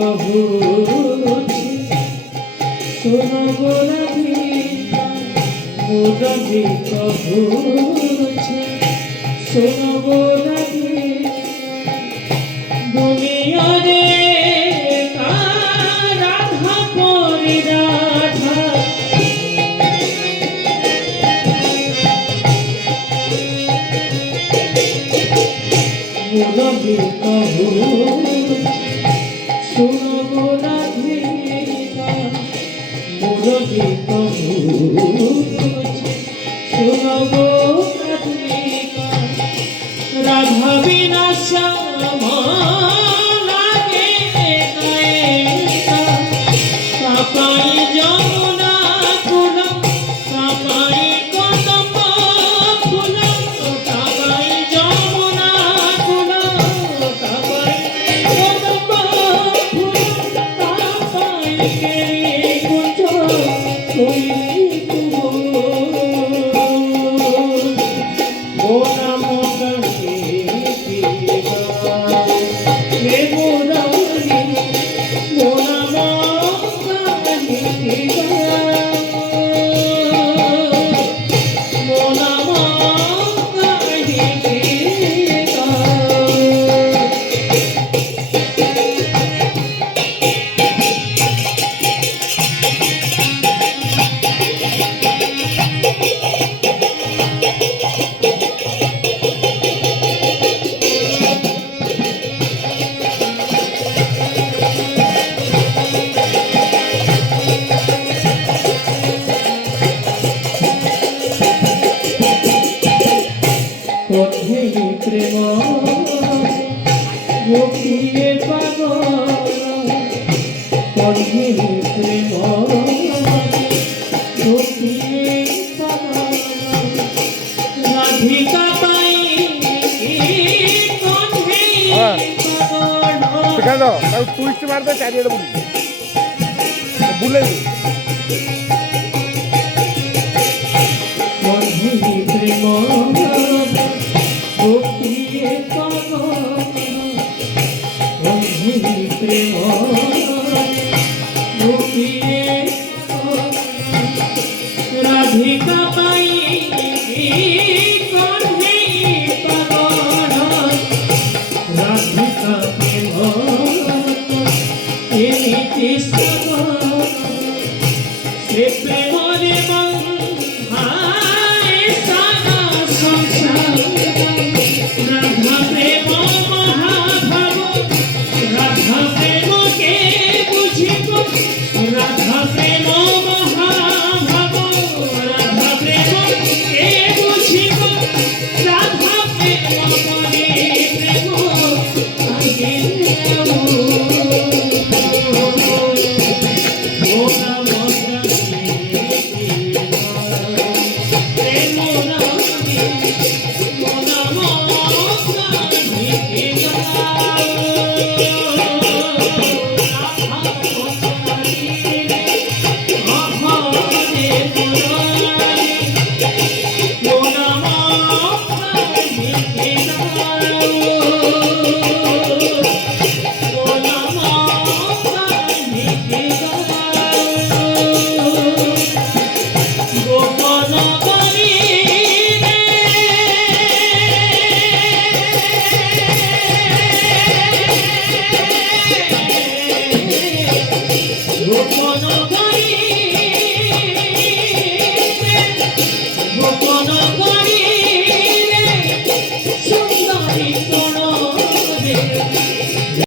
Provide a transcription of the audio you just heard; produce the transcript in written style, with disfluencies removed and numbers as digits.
কহুছি শোনো গো রাধিকা মুরলি কহুছি শোনো গো রাধিকা দুনিয়ারে রাধা পরি রাধা মুরলি কহুছি শোনো গো রাধিকা মুরলি কহুছি শোনো গো রাধিকা রাধা বিনা শ্যামা লাগে একা তাপাই যমুনা ফুলম তাপাই কদম ফুলম তাপাই যমুনা ফুলম তাপাই কদম ফুলম তাপাই কেরি কুঞ্জ কইলি তুমো ও নাম কাকে পিবা হে মুরারি ও নাম কাকে পিবা ও নাম কাকে পিবা কঠে প্রেম গোপিয়ে পাগল কঠে প্রেম গোপিয়ে পাগল রাধিকা পাই কঠে পাগল কেন টুইস্ট মারবে চারিয়ে বুলে কঠে প্রেম গোপিয়ে পাগল কঠে প্রেম গোপিয়ে পাগল রাধিকা পাই